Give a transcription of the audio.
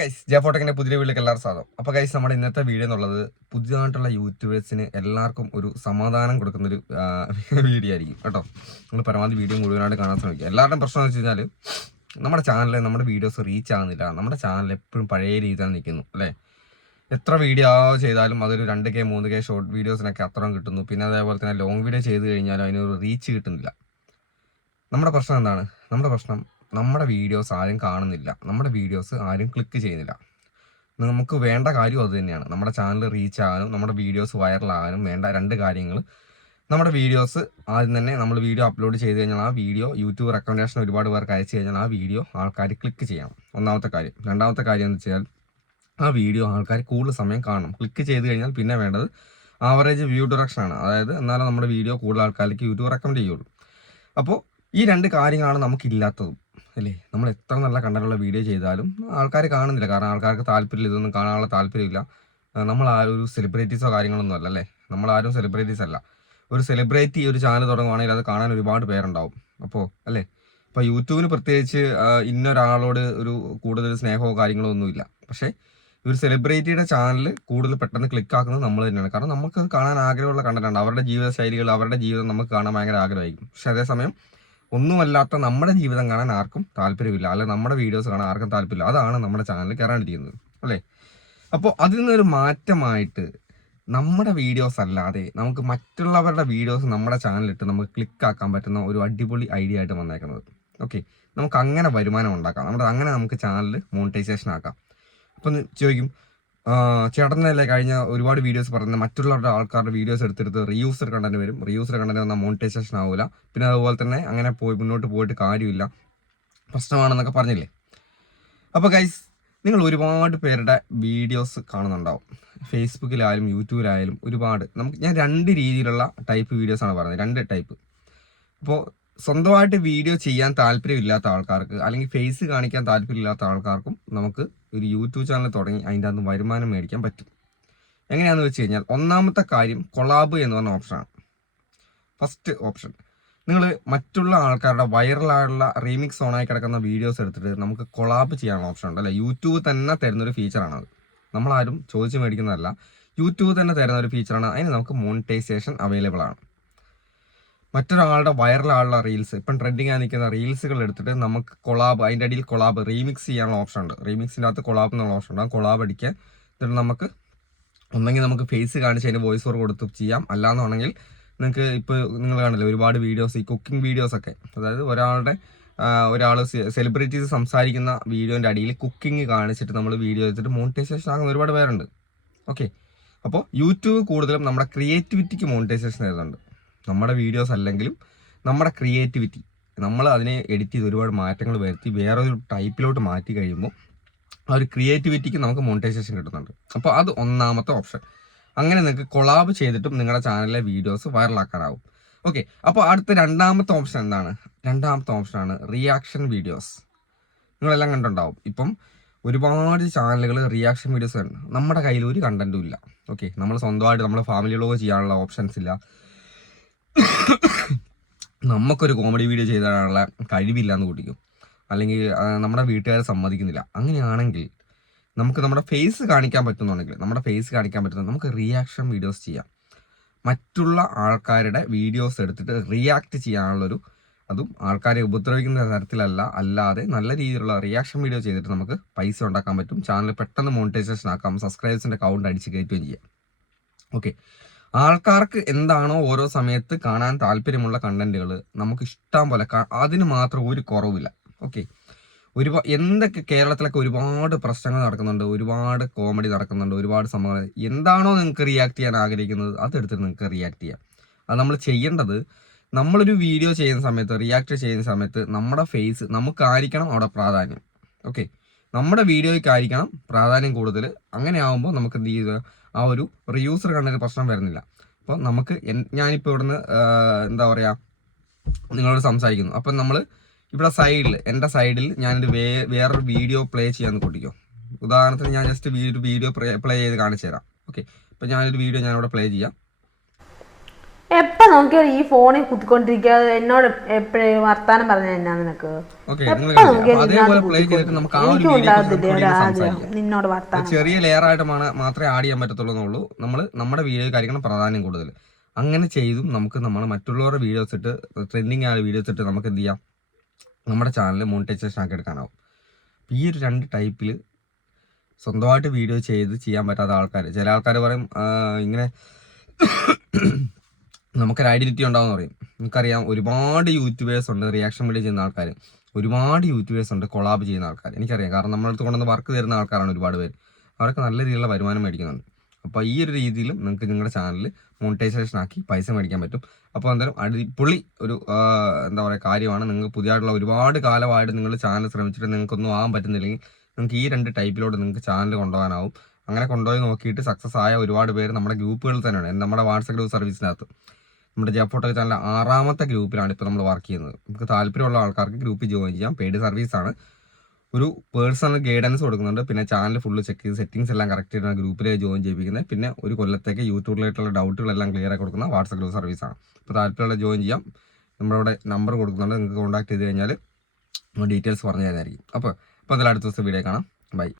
Guys ജെഫോട്ടക്കിന്റെ പുതിയ വീട്ടിലേക്ക് എല്ലാവരും സ്വാഗതം. അപ്പോൾ ഗൈസ് നമ്മുടെ ഇന്നത്തെ വീഡിയോ എന്നുള്ളത് പുതിയതായിട്ടുള്ള യൂട്യൂബേഴ്സിന് എല്ലാവർക്കും ഒരു സമാധാനം കൊടുക്കുന്നൊരു വീഡിയോ ആയിരിക്കും കേട്ടോ. നമ്മൾ പരമാവധി വീഡിയോ മുഴുവനായിട്ട് കാണാൻ ശ്രമിക്കുക. എല്ലാവരുടെയും പ്രശ്നം എന്ന് വെച്ച് കഴിഞ്ഞാൽ നമ്മുടെ ചാനലിൽ നമ്മുടെ വീഡിയോസ് റീച്ച് ആകുന്നില്ല. നമ്മുടെ ചാനൽ എപ്പോഴും പഴയ രീതിയിൽ നിൽക്കുന്നു അല്ലേ. എത്ര വീഡിയോ ചെയ്താലും അതൊരു 2K 3K ഷോർട്ട് വീഡിയോസിനൊക്കെ അത്രയും കിട്ടുന്നു. പിന്നെ അതേപോലെ തന്നെ ലോങ് വീഡിയോ ചെയ്ത് കഴിഞ്ഞാലും അതിനൊരു റീച്ച് കിട്ടുന്നില്ല. നമ്മുടെ പ്രശ്നം എന്താണ്? നമ്മുടെ പ്രശ്നം നമ്മുടെ വീഡിയോസ് ആരും കാണുന്നില്ല, നമ്മുടെ വീഡിയോസ് ആരും ക്ലിക്ക് ചെയ്യുന്നില്ല. നമുക്ക് വേണ്ട കാര്യം അത് തന്നെയാണ്. നമ്മുടെ ചാനൽ റീച്ച് ആകാനും നമ്മുടെ വീഡിയോസ് വൈറലാകാനും വേണ്ട 2 കാര്യങ്ങൾ. നമ്മുടെ വീഡിയോസ് ആദ്യം തന്നെ നമ്മൾ വീഡിയോ അപ്ലോഡ് ചെയ്ത് കഴിഞ്ഞാൽ ആ വീഡിയോ യൂട്യൂബ് റെക്കമെൻഡേഷൻ ഒരുപാട് പേർക്ക് അയച്ചു കഴിഞ്ഞാൽ ആ വീഡിയോ ആൾക്കാർ ക്ലിക്ക് ചെയ്യണം, ഒന്നാമത്തെ കാര്യം. രണ്ടാമത്തെ കാര്യം എന്ന് വെച്ചാൽ ആ വീഡിയോ ആൾക്കാർ കൂടുതൽ സമയം കാണണം. ക്ലിക്ക് ചെയ്ത് കഴിഞ്ഞാൽ പിന്നെ വേണ്ടത് ആവറേജ് വ്യൂ ഡയറക്ഷനാണ്. അതായത് എന്നാലും നമ്മുടെ വീഡിയോ കൂടുതൽ ആൾക്കാർക്ക് യൂട്യൂബ് റെക്കമെൻഡ് ചെയ്യുള്ളൂ. അപ്പോൾ ഈ 2 കാര്യങ്ങളാണ് നമുക്കില്ലാത്തതും അല്ലേ. നമ്മൾ എത്ര നല്ല കണ്ടന്റുള്ള വീഡിയോ ചെയ്താലും ആൾക്കാർ കാണുന്നില്ല. കാരണം ആൾക്കാർക്ക് താല്പര്യമില്ല, ഇതൊന്നും കാണാനുള്ള താല്പര്യമില്ല. നമ്മൾ ആ ഒരു സെലിബ്രിറ്റീസോ കാര്യങ്ങളൊന്നും അല്ല അല്ലേ. നമ്മളാരും സെലിബ്രിറ്റീസ് അല്ല. ഒരു സെലിബ്രിറ്റി ഒരു ചാനൽ തുടങ്ങുവാണെങ്കിൽ അത് കാണാൻ ഒരുപാട് പേരുണ്ടാവും. അപ്പോൾ അല്ലേ, ഇപ്പോൾ യൂട്യൂബിന് പ്രത്യേകിച്ച് ഇന്നൊരാളോട് ഒരു കൂടുതൽ സ്നേഹമോ കാര്യങ്ങളോ ഒന്നുമില്ല. പക്ഷേ ഒരു സെലിബ്രിറ്റിയുടെ ചാനൽ കൂടുതൽ പെട്ടെന്ന് ക്ലിക്ക് ആക്കുന്നത് നമ്മൾ തന്നെയാണ്. കാരണം നമുക്കത് കാണാൻ ആഗ്രഹമുള്ള കണ്ടന്റാണ്. അവരുടെ ജീവിത ശൈലികൾ, അവരുടെ ജീവിതം നമുക്ക് കാണാൻ ഭയങ്കര ആഗ്രഹമായിരിക്കും. പക്ഷെ അതേസമയം ഒന്നുമല്ലാത്ത നമ്മുടെ ജീവിതം കാണാൻ ആർക്കും താല്പര്യമില്ല, അല്ലെ നമ്മുടെ വീഡിയോസ് കാണാൻ ആർക്കും താല്പര്യമില്ല. അതാണ് നമ്മുടെ ചാനലിൽ കയറാണ്ടിരിക്കുന്നത് അല്ലേ. അപ്പോൾ അതിൽ നിന്നൊരു മാറ്റമായിട്ട് നമ്മുടെ വീഡിയോസ് അല്ലാതെ നമുക്ക് മറ്റുള്ളവരുടെ വീഡിയോസ് നമ്മുടെ ചാനലിലിട്ട് നമുക്ക് ക്ലിക്ക് ആക്കാൻ പറ്റുന്ന ഒരു അടിപൊളി ഐഡിയ ആയിട്ട് വന്നേക്കുന്നത്. ഓക്കെ, നമുക്ക് അങ്ങനെ വരുമാനം ഉണ്ടാക്കാം. അങ്ങനെ നമുക്ക് ചാനൽ മോണിറ്റൈസേഷൻ ആക്കാം. അപ്പം ചോദിക്കും, ചേട്ടനല്ലേ കഴിഞ്ഞ ഒരുപാട് വീഡിയോസ് പറയുന്നത് മറ്റുള്ളവരുടെ ആൾക്കാരുടെ വീഡിയോസ് എടുത്തെടുത്ത് റീയൂസർ കണ്ടന്റ് വരും, റീയൂസർ കണ്ടന്റ് വന്നാൽ മോണിറ്റൈസേഷൻ ആവില്ല, പിന്നെ അതുപോലെ തന്നെ അങ്ങനെ മുന്നോട്ട് പോയിട്ട് കാര്യമില്ല, പ്രശ്നമാണെന്നൊക്കെ പറഞ്ഞില്ലേ. അപ്പോൾ ഗൈസ്, നിങ്ങൾ ഒരുപാട് പേരുടെ വീഡിയോസ് കാണുന്നുണ്ടാവും. ഫേസ്ബുക്കിലായാലും യൂട്യൂബിലായാലും ഒരുപാട്. ഞാൻ 2 രീതിയിലുള്ള ടൈപ്പ് വീഡിയോസാണ് പറയുന്നത്, 2 ടൈപ്പ്. അപ്പോൾ സ്വന്തമായിട്ട് വീഡിയോ ചെയ്യാൻ താല്പര്യമില്ലാത്ത ആൾക്കാർക്ക്, അല്ലെങ്കിൽ ഫേസ് കാണിക്കാൻ താല്പര്യമില്ലാത്ത ആൾക്കാർക്കും നമുക്ക് ഒരു യൂട്യൂബ് ചാനൽ തുടങ്ങി അതിൻ്റെ അകത്ത് വരുമാനം മേടിക്കാൻ പറ്റും. എങ്ങനെയാണെന്ന് വെച്ച് കഴിഞ്ഞാൽ, ഒന്നാമത്തെ കാര്യം കൊളാബ് എന്ന് പറഞ്ഞ ഓപ്ഷനാണ്. ഫസ്റ്റ് ഓപ്ഷൻ, നിങ്ങൾ മറ്റുള്ള ആൾക്കാരുടെ വൈറലായുള്ള റീമിക്സ് ഓണായി കിടക്കുന്ന വീഡിയോസ് എടുത്തിട്ട് നമുക്ക് കൊളാബ് ചെയ്യാനുള്ള ഓപ്ഷൻ ഉണ്ട് അല്ലേ. യൂട്യൂബ് തന്നെ തരുന്നൊരു ഫീച്ചറാണത്, നമ്മളാരും ചോദിച്ച് മേടിക്കുന്നതല്ല. യൂട്യൂബ് തന്നെ തരുന്ന ഒരു ഫീച്ചറാണ്. അതിന് നമുക്ക് മോണിറ്റൈസേഷൻ അവൈലബിൾ ആണ്. മറ്റൊരാളുടെ വൈറലായുള്ള റീൽസ്, ഇപ്പം ട്രെൻഡിങ് ആയി നിൽക്കുന്ന റീൽസുകൾ എടുത്തിട്ട് നമുക്ക് കൊളാബ്, അതിൻ്റെ അടിയിൽ കൊളാബ് റീമിക്സ് ചെയ്യാനുള്ള ഓപ്ഷൻ ഉണ്ട്. റീമിക്സിൻ്റെ അകത്ത് കൊളാബ് എന്നുള്ള ഓപ്ഷൻ ഉണ്ട്. ആ കൊളാബ് അടിക്കുക. എന്നിട്ട് നമുക്ക് ഒന്നെങ്കിൽ നമുക്ക് ഫേസ് കാണിച്ച് അതിന് വോയിസ് ഓവർ കൊടുത്ത് ചെയ്യാം. അല്ലാന്നുണ്ടെങ്കിൽ നിങ്ങൾക്ക് ഇപ്പോൾ നിങ്ങൾ കാണില്ലേ ഒരുപാട് വീഡിയോസ്, ഈ കുക്കിംഗ് വീഡിയോസൊക്കെ, അതായത് ഒരാൾ സെലിബ്രിറ്റീസ് സംസാരിക്കുന്ന വീഡിയോൻ്റെ അടിയിൽ കുക്കിംഗ് കാണിച്ചിട്ട് നമ്മൾ വീഡിയോ എടുത്തിട്ട് മോണിറ്റൈസേഷൻ ആകുന്ന ഒരുപാട് പേരുണ്ട്. ഓക്കെ, അപ്പോൾ യൂട്യൂബ് കൂടുതലും നമ്മുടെ ക്രിയേറ്റിവിറ്റിക്ക് മോണിറ്റൈസേഷൻ തരുന്നുണ്ട്. നമ്മുടെ വീഡിയോസ് അല്ലെങ്കിലും നമ്മുടെ ക്രിയേറ്റിവിറ്റി, നമ്മൾ അതിനെ എഡിറ്റ് ചെയ്ത് ഒരുപാട് മാറ്റങ്ങൾ വരുത്തി വേറൊരു ടൈപ്പിലോട്ട് മാറ്റി കഴിയുമ്പോൾ ആ ഒരു ക്രിയേറ്റിവിറ്റിക്ക് നമുക്ക് മോണിറ്റൈസേഷൻ കിട്ടുന്നുണ്ട്. അപ്പോൾ അത് ഒന്നാമത്തെ ഓപ്ഷൻ. അങ്ങനെ നിങ്ങൾക്ക് കൊളാബ് ചെയ്തിട്ടും നിങ്ങളുടെ ചാനലിലെ വീഡിയോസ് വൈറലാക്കാനാവും. ഓക്കെ, അപ്പോൾ അടുത്ത രണ്ടാമത്തെ ഓപ്ഷൻ എന്താണ്? രണ്ടാമത്തെ ഓപ്ഷനാണ് റിയാക്ഷൻ വീഡിയോസ്. നിങ്ങളെല്ലാം കണ്ടുണ്ടാവും. ഇപ്പം ഒരുപാട് ചാനലുകൾ റിയാക്ഷൻ വീഡിയോസ് ഉണ്ട്. നമ്മുടെ കയ്യിൽ ഒരു കണ്ടന്റും ഇല്ല. ഓക്കെ, നമ്മൾ സ്വന്തമായിട്ട് നമ്മുടെ ഫാമിലി വ്ലോഗ് ചെയ്യാനുള്ള ഓപ്ഷൻസ് ഇല്ല, നമുക്കൊരു കോമഡി വീഡിയോ ചെയ്താനുള്ള കഴിവില്ല എന്ന് കൂട്ടിക്കും, അല്ലെങ്കിൽ നമ്മുടെ വീട്ടുകാർ സമ്മതിക്കുന്നില്ല. അങ്ങനെയാണെങ്കിൽ നമുക്ക് നമ്മുടെ ഫേസ് കാണിക്കാൻ പറ്റുന്നുണ്ടെങ്കിൽ, നമുക്ക് റിയാക്ഷൻ വീഡിയോസ് ചെയ്യാം. മറ്റുള്ള ആൾക്കാരുടെ വീഡിയോസ് എടുത്തിട്ട് റിയാക്ട് ചെയ്യാനുള്ളൊരു, അതും ആൾക്കാരെ ഉപദ്രവിക്കുന്ന തരത്തിലല്ല, അല്ലാതെ നല്ല രീതിയിലുള്ള റിയാക്ഷൻ വീഡിയോ ചെയ്തിട്ട് നമുക്ക് പൈസ ഉണ്ടാക്കാൻ പറ്റും. ചാനൽ പെട്ടെന്ന് മോണിറ്റൈസേഷൻ ആക്കാം, സബ്സ്ക്രൈബേഴ്സിൻ്റെ കൗണ്ട് അടിച്ച് കയറ്റുകയും ചെയ്യാം. ഓക്കെ, ആൾക്കാർക്ക് എന്താണോ ഓരോ സമയത്ത് കാണാൻ താല്പര്യമുള്ള കണ്ടന്റുകൾ നമുക്ക് ഇഷ്ടം പോലെ, അതിന് മാത്രം ഒരു കുറവില്ല. ഓക്കെ, എന്തൊക്കെ കേരളത്തിലൊക്കെ ഒരുപാട് പ്രശ്നങ്ങൾ നടക്കുന്നുണ്ട്, ഒരുപാട് കോമഡി നടക്കുന്നുണ്ട്, ഒരുപാട് സംഭവങ്ങൾ. എന്താണോ നിങ്ങൾക്ക് റിയാക്ട് ചെയ്യാൻ ആഗ്രഹിക്കുന്നത് അതെടുത്തിട്ട് നിങ്ങൾക്ക് റിയാക്ട് ചെയ്യാം. അത് നമ്മൾ ചെയ്യേണ്ടത്, നമ്മളൊരു വീഡിയോ ചെയ്യുന്ന സമയത്ത്, റിയാക്ട് ചെയ്യുന്ന സമയത്ത് നമ്മുടെ ഫേസ് നമുക്കായിരിക്കണം അവിടെ പ്രാധാന്യം. ഓക്കെ, നമ്മുടെ വീഡിയോയ്ക്കായിരിക്കണം പ്രാധാന്യം കൂടുതൽ. അങ്ങനെ ആകുമ്പോൾ നമുക്ക് എന്ത് ചെയ്ത് ആ ഒരു റിയൂസർ കണ്ടൊരു പ്രശ്നം വരുന്നില്ല. അപ്പോൾ നമുക്ക് ഞാനിപ്പോൾ ഇവിടുന്ന് എന്താ പറയുക, നിങ്ങളോട് സംസാരിക്കുന്നു. അപ്പം നമ്മൾ ഇവിടെ സൈഡിൽ, എൻ്റെ സൈഡിൽ ഞാനൊരു വേറൊരു വീഡിയോ പ്ലേ ചെയ്യാമെന്ന് കൂട്ടിക്കോ. ഉദാഹരണത്തിന് ഞാൻ ജസ്റ്റ് വീഡിയോ പ്ലേ ചെയ്ത് കാണിച്ചു തരാം. ഓക്കെ, ഇപ്പം ഞാനൊരു വീഡിയോ ഞാനിവിടെ പ്ലേ ചെയ്യാം. എപ്പോൾ നോക്കിയാൽ ഈ ഫോണിൽ കുത്തിക്കൊണ്ടിരിക്കാതെ എന്നോട് എപ്പോഴും വർത്താനം പറഞ്ഞ എന്നാ നിനക്ക്? എനിക്കും ഉണ്ടാകത്തില്ലേ ഒരു ആഗ്രഹം നിന്നോട് വർത്താനം? ചെറിയ ലെയർ ആയിട്ട് മാത്രമേ ആഡ് ചെയ്യാൻ പറ്റത്തുള്ളൂ. നമ്മൾ നമ്മുടെ വീഡിയോ കാര്യങ്ങളും പ്രാധാന്യം കൂടുതൽ അങ്ങനെ ചെയ്തും നമുക്ക് നമ്മൾ മറ്റുള്ളവരുടെ വീഡിയോസ് ഇട്ട് ട്രെൻഡിങ് ആയ വീഡിയോസ് ഇട്ട് നമുക്ക് എന്ത് ചെയ്യാം, നമ്മുടെ ചാനൽ മോണിറ്റൈസേഷൻ ആക്കി എടുക്കാനാവും. ഈ ഒരു 2 ടൈപ്പിൽ സ്വന്തമായിട്ട് വീഡിയോ ചെയ്യാൻ പറ്റാത്ത ആൾക്കാർ, ചില ആൾക്കാർ പറയും ഇങ്ങനെ നമുക്കൊരു ഐഡന്റിറ്റി ഉണ്ടാവുമെന്ന് പറയും. നമുക്കറിയാം ഒരുപാട് യൂട്യൂബേഴ്സ് ഉണ്ട് റിയാക്ഷൻ വീഡിയോ ചെയ്യുന്ന ആൾക്കാർ, ഒരുപാട് യൂട്യൂബേഴ്സ് ഉണ്ട് കൊളാബ് ചെയ്യുന്ന ആൾക്കാർ. എനിക്കറിയാം, കാരണം നമ്മളടുത്ത് കൊണ്ടുവന്ന് വർക്ക് തരുന്ന ആൾക്കാരാണ് ഒരുപാട് പേര്. അവരൊക്കെ നല്ല രീതിയിലുള്ള വരുമാനം മേടിക്കുന്നുണ്ട്. അപ്പോൾ ഈ ഒരു രീതിയിലും നിങ്ങൾക്ക് നിങ്ങളുടെ ചാനൽ മോണിറ്റൈസേഷൻ ആക്കി പൈസ മേടിക്കാൻ പറ്റും. അപ്പോൾ എന്തായാലും അടിപൊളി ഒരു എന്താ പറയുക കാര്യമാണ്. നിങ്ങൾക്ക് പുതിയതായിട്ടുള്ള ഒരുപാട് കാലമായിട്ട് നിങ്ങൾ ചാനൽ ശ്രമിച്ചിട്ട് നിങ്ങൾക്കൊന്നും ആകാൻ പറ്റുന്നില്ലെങ്കിൽ നിങ്ങൾക്ക് ഈ 2 ടൈപ്പിലോട്ട് നിങ്ങൾക്ക് ചാനൽ കൊണ്ടുപോകാനാവും. അങ്ങനെ കൊണ്ടുപോയി നോക്കിയിട്ട് സക്സസ് ആയ ഒരുപാട് പേര് നമ്മുടെ ഗ്രൂപ്പുകളിൽ തന്നെയാണ്. നമ്മുടെ വാട്സപ്പ് ഗ്രൂപ്പ് സർവീസിനകത്ത് നമ്മുടെ ജോബ് ഫോട്ടോ ചാനൽ 6ാമത്തെ ഗ്രൂപ്പിലാണ് ഇപ്പോൾ നമ്മൾ വർക്ക് ചെയ്യുന്നത്. നമുക്ക് താല്പര്യമുള്ള ആൾക്കാർക്ക് ഗ്രൂപ്പിൽ ജോയിൻ ചെയ്യാം. പെയ്ഡ് സർവീസാണ്. ഒരു പേഴ്സണൽ ഗൈഡൻസ് കൊടുക്കുന്നുണ്ട്. പിന്നെ ചാനൽ ഫുള്ള് ചെക്ക് ചെയ്ത് സെറ്റിംഗ്സ് എല്ലാം കറക്റ്റ് ചെയ്താണ് ഗ്രൂപ്പിലേക്ക് ജോയിൻ ചെയ്യിപ്പിക്കുന്നത്. പിന്നെ ഒരു കൊല്ലത്തേക്ക് യൂട്യൂബിലായിട്ടുള്ള ഡൗട്ടുകളെല്ലാം ക്ലിയർ ആക്കി കൊടുക്കുന്ന വാട്സപ്പ് ഗ്രൂപ്പ് സർവീസാണ്. അപ്പോൾ താല്പര്യമുള്ള ജോയിൻ ചെയ്യാം. നമ്മളിവിടെ നമ്പർ കൊടുക്കുന്നുണ്ട്. നിങ്ങൾക്ക് കോൺടാക്ട് ചെയ്ത് കഴിഞ്ഞാൽ ഡീറ്റെയിൽസ് പറഞ്ഞു തരുന്നതായിരിക്കും. അപ്പോൾ എന്തായാലും അടുത്ത ദിവസം വീഡിയോ കാണാം. ബൈ.